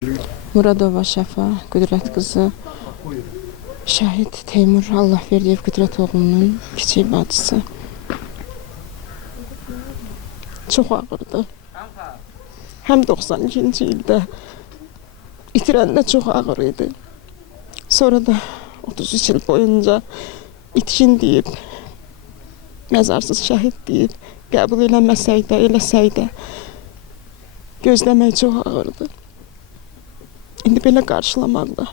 Muradova Şəfa, Qüdrət qızı, şəhid Teymur Allahverdiyev Qüdrət oğlunun kiçik bacısı. Çox ağırdı. Həm 92-ci ildə itirəndə çox ağır idi. Sonra da 33 il boyunca itkin deyib, məzarsız şəhid deyib, qəbul eləsək də gözləmək çox ağırdı. İndi belə qarşılamaq da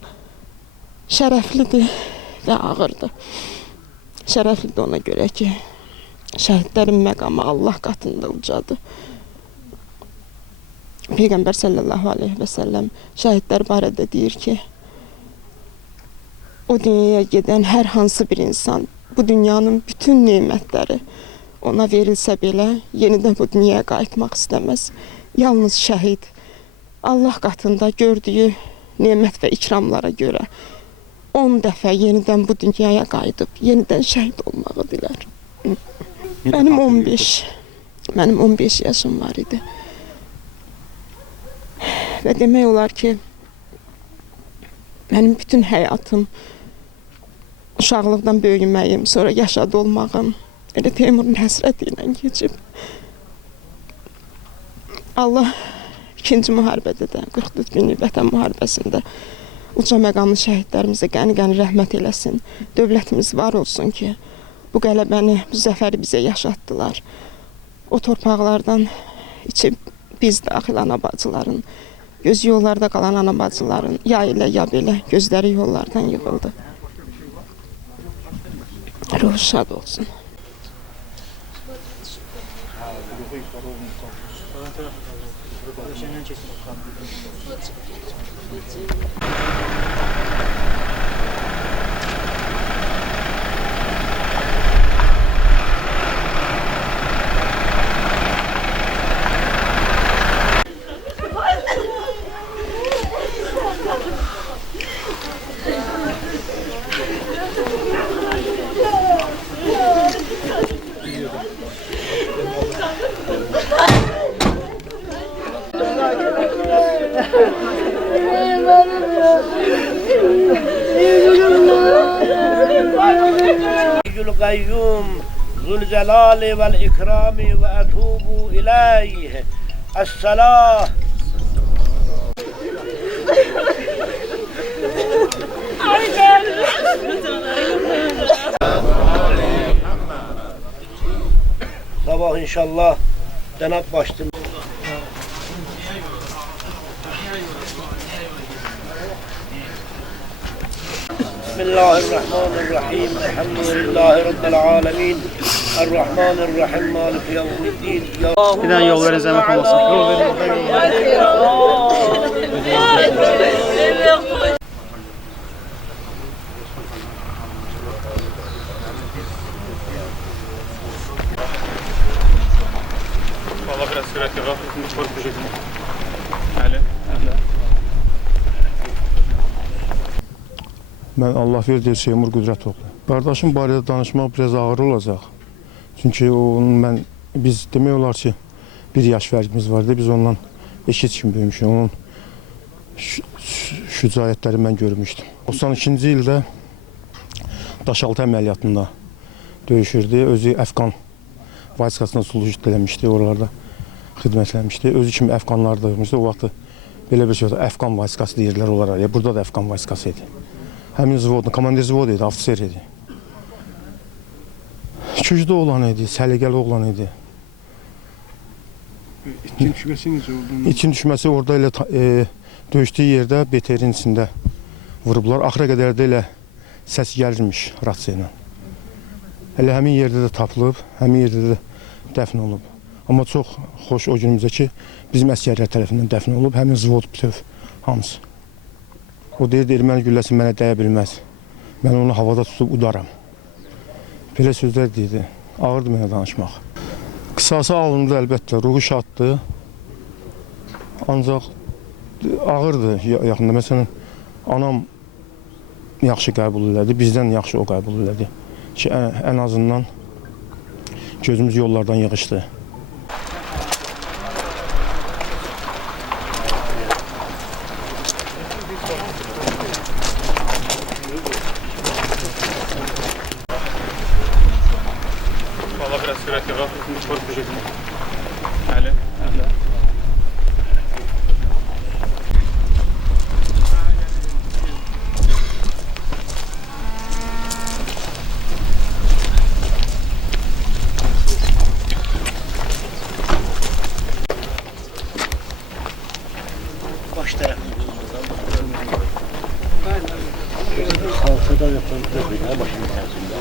şərəflidir və ağırdır. Şərəflidir ona görə ki, şəhidlərin məqamı Allah qatında ucadır. Peyğəmbər sallallahu aleyhi və səlləm şəhidlər barədə deyir ki, o dünyaya gedən hər hansı bir insan, bu dünyanın bütün nemətləri ona verilsə belə, yenidən bu dünyaya qayıtmaq istəməz. Yalnız şəhid Allah qatında gördüyü nemət və ikramlara görə 10 dəfə yenidən bu dünyaya qayıdıb, yenidən şəhid olmağı dilər. Mənim 15 yaşım var idi. Və demək olar ki, mənim bütün həyatım, uşaqlıqdan böyüməyim, sonra yaşadı olmağım, elə Teymurun həsrəti ilə keçib. Allah İkinci müharibədə də, 44 günlük vətən müharibəsində uca məqamlı şəhidlərimizə qəni-qəni rəhmət eləsin. Dövlətimiz var olsun ki, bu qələbəni, bu zəfəri bizə yaşatdılar. O torpaqlardan içib biz daxil anabacıların, gözü yollarda qalan anabacıların, ya elə ya belə gözləri yollardan yığıldı. Ruhu şad olsun. القيوم ذو الجلال والإكرام وأتوب إليه الصلاة. Sabah inşallah Cenab başım. Bismillahirrahmanirrahim. Elhamdülillahi Rabbil alemin. Errahmanirrahim. Maliki yevmiddin. Bir tane yol verin zahmet olmasın. Yol verin. Valla biraz süratli var. Korkutucu değil. Hadi. Mən Allahverdiyev Teymur Qüdrət oğlu. Qardaşım barədə danışmaq biraz ağır olacaq. Çünki biz demək olar ki, bir yaş fərqimiz vardı. Biz ondan eşit kimi böyümüşük. Onun şücaətləri mən görmüşdüm. 92-ci ildə Daşaltı əməliyyatında döyüşürdü. Özü Əfqan vayskasına suluş eləmişdi, oralarda xidmətləmişdi. Özü kimi Əfqanlar döymüşdü. O vaxt belə bir şey oldu. Əfqan vayskası deyirlər onlara. Burada da Əfqan vayskası idi. Həmin zvodun, komandir zvod idi, ofisier idi. Kücdə oğlan idi, səliqəli oğlan idi. İtin düşməsi necə oldu? İtin düşməsi orada elə döyüşdüyü yerdə BTR-in içində vurublar. Axıra qədər də elə səs gəlirmiş rasiya ilə. Elə həmin yerdə də tapılıb, həmin yerdə də dəfn olub. Amma çox xoş o günümüzdə ki, bizim əsgərlər tərəfindən dəfn olub, həmin zvod bütöv hamısı. O deyirdi, erməni gülləsi mənə dəyə bilməz. Mən onu havada tutub udaram. Belə sözlər deyirdi. Ağırdı mənə danışmaq. Qisası alındı əlbəttə, ruhu şaddı. Ancaq ağırdı yaxında. Məsələn, anam yaxşı qəbul elədi, bizdən yaxşı o qəbul elədi. Ki, ən azından gözümüz yollardan yığışdı. Belki gafletin korkacak. Hele. Baş tarafı. Halkada yapan başının tersinde.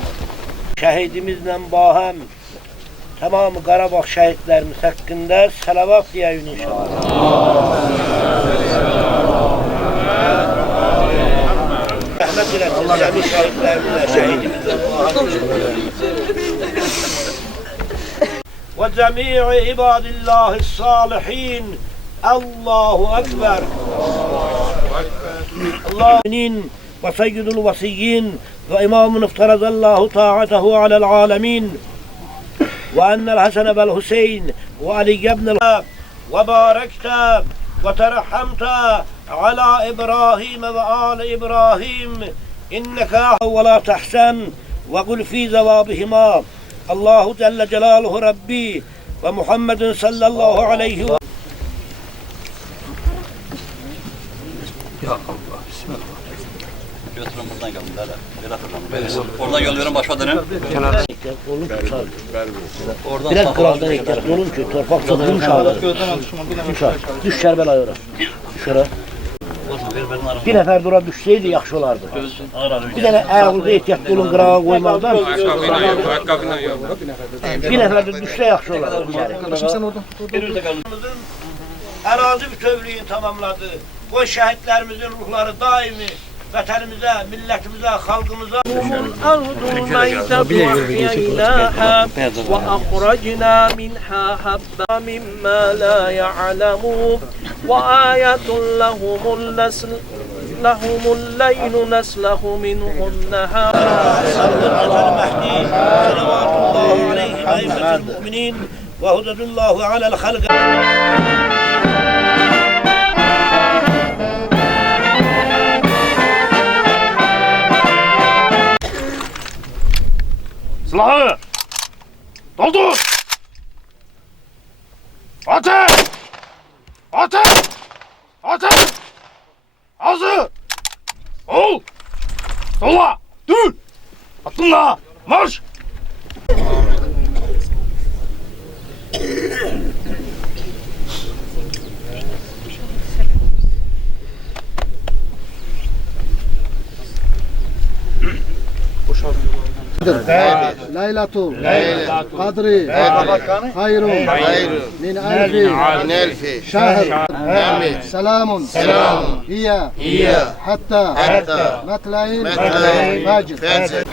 Şehidimizle bahem tamamı Qarabağ şehitlerimiz hakkında salavat diyeyim inşallah. Rahmet eylesin cemi şehitlerimize, şehidimizle bahem. Ve cemi'i ibadillahi salihin. Allahu Ekber. Allah'ın ve seyyidul vesiyyin ve imamın iftarazallahu ta'atahu alel alemin ve ennel Hasan vel Hüseyin ve Ali ibnel ve barekte ve terhamte ala İbrahim ve ali İbrahim inneke ve la tahsen ve kul fi zevabihima Allahu Celle Celaluhu Rabbi ve Muhammedin sallallahu aleyhi ve Götürün buradan gelin. Oradan yol verin başa dönün. Oradan biraz kraldan ekler olun ki torpak satılmış ağır. Düş Kerbela'ya ora. Şura. Bir nefer dura düşseydi yaxşı olardı. Bir tane ayağınıza ehtiyatlı olun qırağa koymaqdan. Bir nefer de düşse yaxşı olardı. Ərazi bütövlüyü tamamladı. O şəhidlərimizin ruhları daimi vətənimizə, millətimizə, xalqımıza الأرض ميتة أحييناها وأخرجنا منها حبا مما لا يعلمون وآية لهم الليل نسلخ منه النهار المهدي صلوات الله عليه أئمة المؤمنين وهدى الله على الخلق Silahı! Doldur! Ateş! Ateş! Ateş! Hazır! Ol! Sola! Dur! Atınla! Marş! Leylatul Kadri hayrun min elfi şehr selamun hiye hatta metleyin fecr.